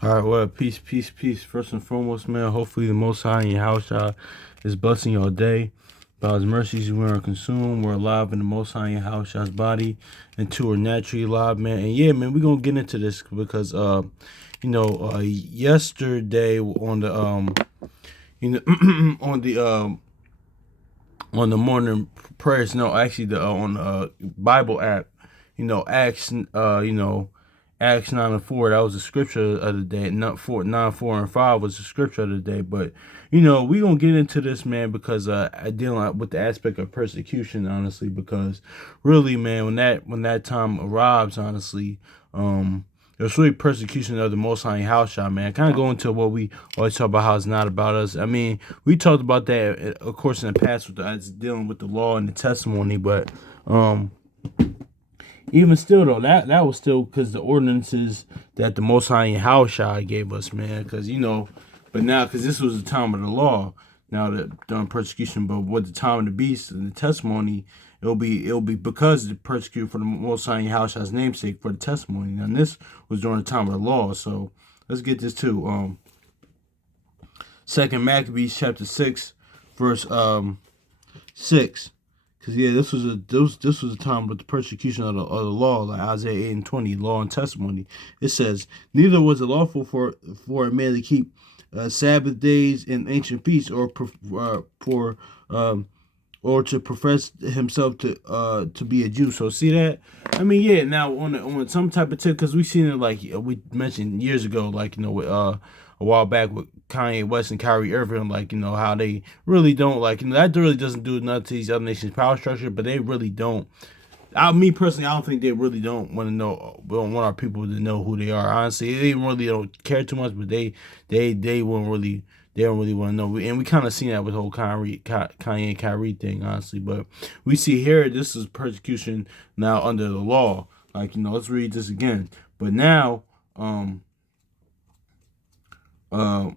All right, well, peace, peace, peace. First and foremost, man, hopefully the Most High in your house, y'all, is blessing your day. By His mercies, we are consumed. We're alive in the Most High in your house, y'all's body, and two are naturally alive, man. And yeah, man, we're gonna get into this because, yesterday on the, you know, on the morning prayers, no, actually, the on the Bible app, Acts, Acts 9:4, that was the scripture of the day. Not 4, 9, 4, and 5 was the scripture of the day. But we gonna get into this, man, because I dealing with the aspect of persecution, honestly, because really, man, when that time arrives, honestly, there's really persecution of the Most High house, y'all, man. Kind of go into what we always talk about, how it's not about us. I mean, we talked about that, of course, in the past with us dealing with the law and the testimony, but um, even still though, that was still because the ordinances that the Most High Yahushua gave us, man. Because but now because this was the time of the law, now that done persecution, but with the time of the beast and the testimony, it'll be because the persecuted for the Most High Yahushua's namesake for the testimony. And this was during the time of the law, so let's get this too. Second Maccabees chapter 6, verse 6. Cause yeah, this was a time with the persecution of the law, like Isaiah 8:20, law and testimony. It says, neither was it lawful for a man to keep Sabbath days and ancient feasts, or to profess himself to be a Jew. So see that? I mean, yeah. Now on some type of tip, because we seen it like we mentioned years ago, like with a while back with Kanye West and Kyrie Irving, like how they really don't like that really doesn't do nothing to these other nations' power structure, but they really don't. Me personally, I don't think they really don't want to know. We don't want our people to know who they are. Honestly, they really don't care too much, but they won't really. They don't really want to know. And we kind of seen that with the whole Kanye and Kyrie thing, honestly. But we see here, this is persecution now under the law. Like, let's read this again. But now, uh,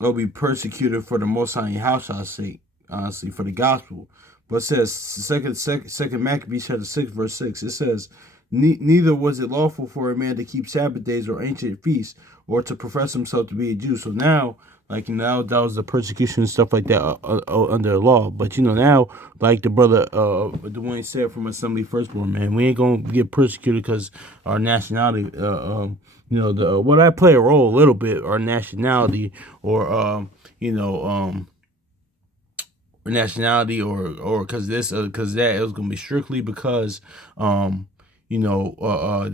they'll be persecuted for the Most High Yahushua's sake, honestly, for the gospel. But it says, second Maccabees chapter 6, verse 6, it says, neither was it lawful for a man to keep Sabbath days or ancient feasts, or to profess himself to be a Jew. So now, like, that was the persecution and stuff like that under the law. But, now, like the brother Dwayne said from Assembly Firstborn, man, we ain't going to get persecuted because our nationality, what I play a role a little bit, our nationality, or, nationality, or because because that it was gonna be strictly because the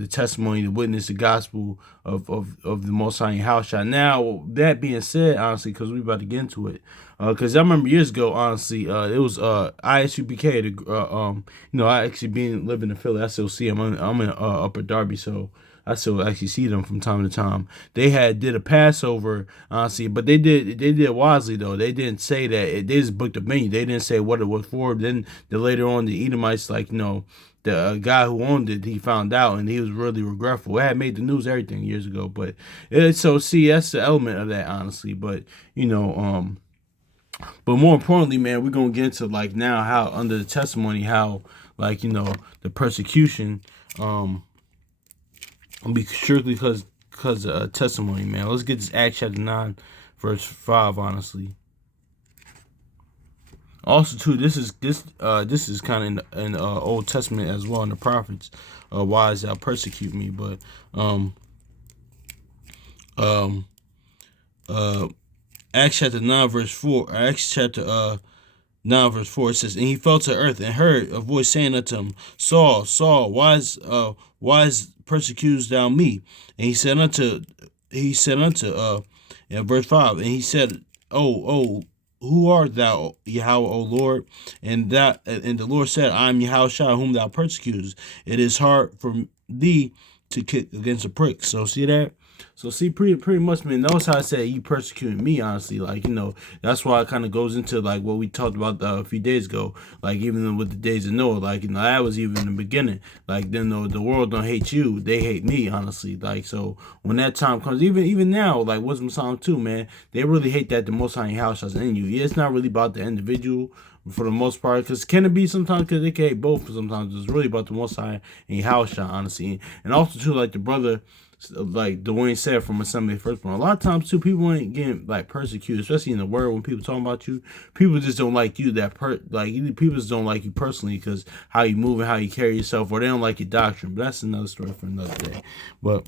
testimony, the witness, the gospel of the Most High House. Now that being said, honestly, because we about to get into it, because I remember years ago, honestly, it was ISUPK. I actually been living in Philly. I still see them. I'm in Upper Darby, so I still actually see them from time to time. They did a Passover, honestly, but they did wisely though. They didn't say that. They just booked a menu. They didn't say what it was for. Then later on, the Edomites, like the guy who owned it, he found out and he was really regretful. It had made the news, everything years ago, but so see, that's the element of that, honestly. But but more importantly, man, we're gonna get into like now how under the testimony, how like the persecution be strictly because of testimony, man. Let's get this Acts chapter 9, verse 5, honestly. Also, too, this is kind of in Old Testament as well, in the prophets. Why is thou persecute me? But um uh Acts chapter 9 verse 4. Acts chapter 9 verse 4, it says, and he fell to earth and heard a voice saying unto him, Saul, Saul, why persecutest thou me? And he said unto in verse 5, and he said, oh, who art thou, Yahweh, O Lord? And the Lord said, I am Yahushua, whom thou persecutest. It is hard for thee to kick against a prick. So see that? So see, pretty much, man. Notice how I said you persecuting me, honestly. Like that's why it kind of goes into like what we talked about a few days ago. Like even with the days of Noah, like that was even in the beginning. Like then the world don't hate you, they hate me, honestly. Like so when that time comes, even now, like Wisdom Psalm 2, man, they really hate that the Most High house is in you. Yeah, it's not really about the individual for the most part, because can it be sometimes, because they can hate both sometimes. It's really about the Most High and Yahushua, honestly. And also too, like the brother like Dwayne said from Assembly Firstborn. A lot of times too, people ain't getting like persecuted, especially in the world when people talking about you. People just don't like you. People just don't like you personally because how you move and how you carry yourself, or they don't like your doctrine. But that's another story for another day. But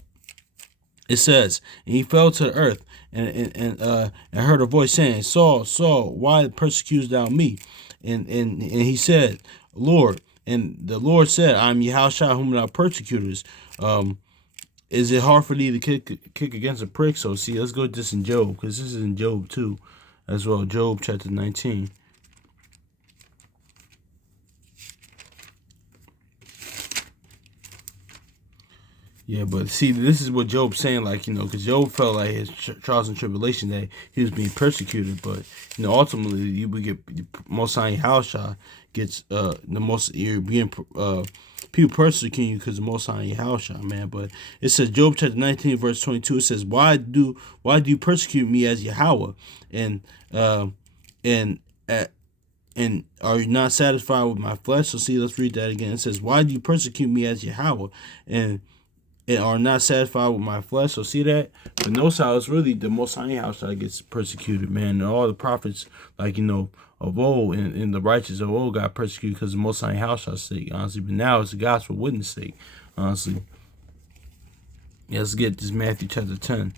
it says, and he fell to the earth and heard a voice saying, Saul, Saul, why persecutest thou me? And he said, Lord, and the Lord said, I am Yahushua whom thou persecutest. Is it hard for thee to kick against a prick? So see, let's go with this in Job, because this is in Job too, as well. Job chapter 19. Yeah, but see, this is what Job's saying, like, because Job felt like his trials and tribulation that he was being persecuted, but, ultimately, you would get, Most High Yahushua gets, you're being, people persecuting you because of Most High Yahushua, man. But it says, Job chapter 19, verse 22, it says, why do you persecute me as Yahweh? And are you not satisfied with my flesh? So see, let's read that again. It says, why do you persecute me as Yahweh? And are not satisfied with my flesh. So see that? But notice how it's really the Most High house that gets persecuted, man. And all the prophets, like, of old and the righteous of old got persecuted because the Most High house sake, honestly. But now it's the gospel witness sake, honestly. Yeah, let's get this Matthew chapter 10.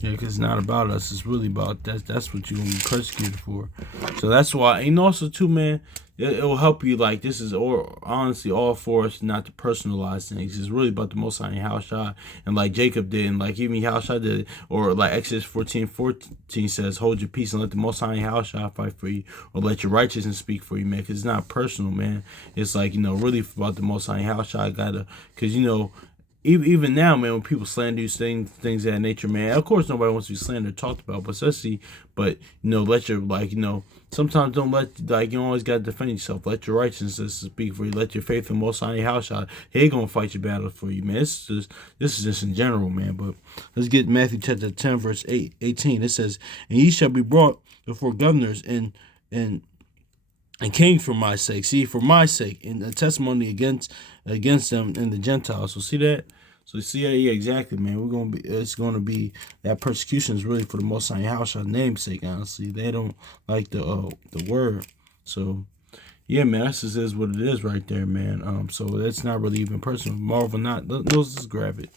Yeah, because it's not about us. It's really about that's what you're going to be persecuted for. So that's why. And also, too, man, it will help you. Like, this is honestly all for us not to personalize things. It's really about the Most High and Yahushua. And like Jacob did, and like even Yahushua did, or like Exodus 14:14 says, hold your peace and let the Most High and Yahushua fight for you, or let your righteousness speak for you, man. Because it's not personal, man. It's like, really about the Most High and Yahushua. Because, even now, man, when people slander you, things of that nature, man, of course nobody wants to be slandered, talked about, but let your, sometimes don't let, you always got to defend yourself. Let your righteousness speak for you. Let your faith in Most High Yahushua, he ain't going to fight your battle for you, man. This is just in general, man. But let's get Matthew chapter 10, verse 18. It says, and ye shall be brought before governors and kings for my sake. See, for my sake, and a testimony against them and the Gentiles. So see that? So see that? Yeah, exactly, man. It's gonna be that persecution is really for the Most High Yahushua's namesake. Honestly, they don't like the word. So yeah, man, that just is what it is right there, man. So that's not really even personal. Marvel, not. Let's just grab it.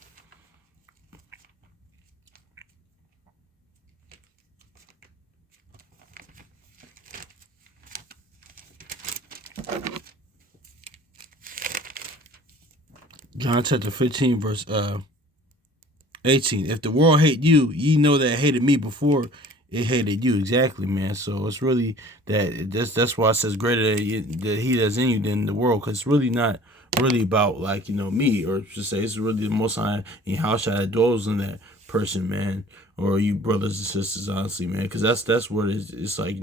John chapter 15, verse 18. If the world hate you, ye know that it hated me before it hated you. Exactly, man. So it's really that's why it says greater that he that's in you than the world, because it's really not really about me, or to say it's really the Most High and how that dwells in that person, man, or you brothers and sisters, honestly, man, because that's what it's like.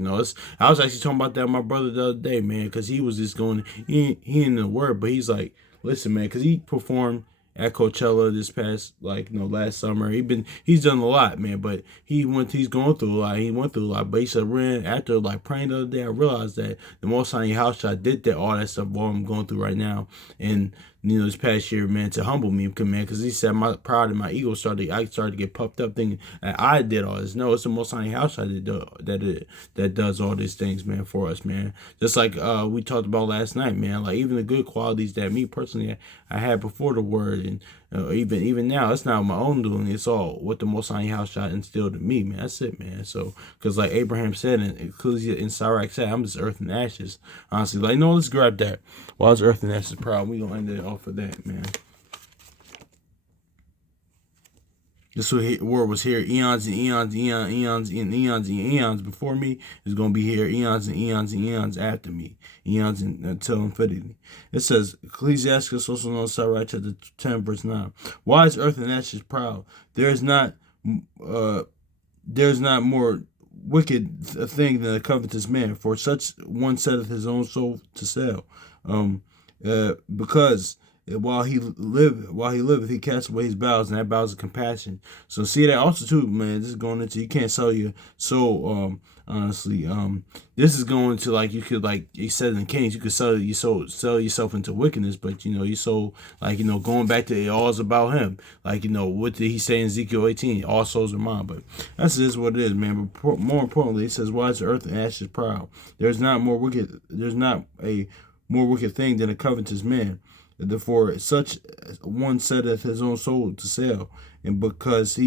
I was actually talking about that with my brother the other day, man, because he was just going, he in the word, but he's like, listen, man, because he performed at Coachella this past, last summer. He's done a lot, man, but he's going through a lot. He went through a lot, but he said, after praying the other day, I realized that the Most High Yahushua did that, all that stuff, what I'm going through right now, and this past year, man, to humble me, man, because he said my pride and my ego started to get puffed up, thinking that I did all this. No, it's the Most High Yahushua that does all these things, man, for us, man. Just like we talked about last night, man. Like, even the good qualities that me personally I had before the word, and even now, it's not my own doing. It's all what the Most High Yahushua instilled in me, man. That's it, man. So, because like Abraham said, and Ecclesia in Sirach said, I'm just earth and ashes. Honestly, let's grab that. While it's earth and ashes proud, we gonna end it off of that, man. This word was here eons and eons, eons and eons before me. Is going to be here eons and eons and eons after me. Eons until infinity. It says, Ecclesiastes, also known as Sirach, chapter 10, verse 9. Why is earth and ashes proud? There's not more wicked a thing than a covetous man, for such one setteth his own soul to sell. Because while he liveth, he casts away his bowels, and that bowels of compassion. So see that also too, man. This is going into, you can't sell your soul honestly. This is going to, like, you could, like he said in Kings, you could sell yourself into wickedness, but you sold, like, going back to it, all's about him. Like, what did he say in Ezekiel 18? All souls are mine. But that's just what it is, man. But more importantly, it says, why is the earth and ashes proud? There's not a more wicked thing than a covetous man. Therefore, such one setteth his own soul to sell, and because he